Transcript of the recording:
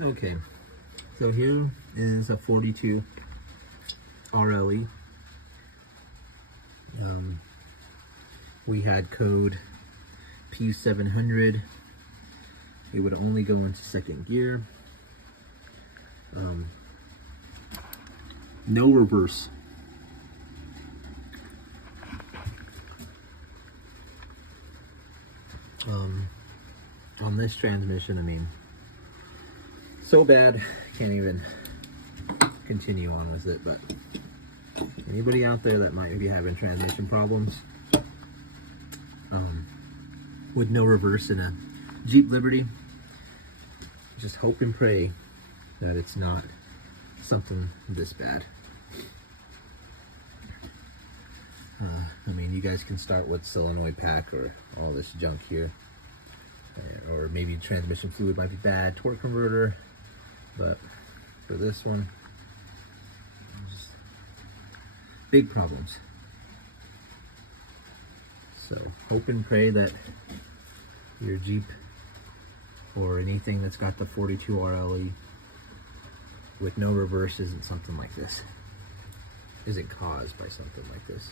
Okay, so here is a 42 RLE. We had code P700. It would only go into second gear. No reverse. On this transmission, I mean, so bad, can't even continue on with it. But anybody out there that might be having transmission problems, with no reverse in a Jeep Liberty, just hope and pray that it's not something this bad. I mean, you guys can start with solenoid pack or all this junk here, or maybe transmission fluid might be bad, torque converter, but for this one, just big problems. So hope and pray that your Jeep or anything that's got the 42 RLE with no reverse isn't something like this, isn't caused by something like this.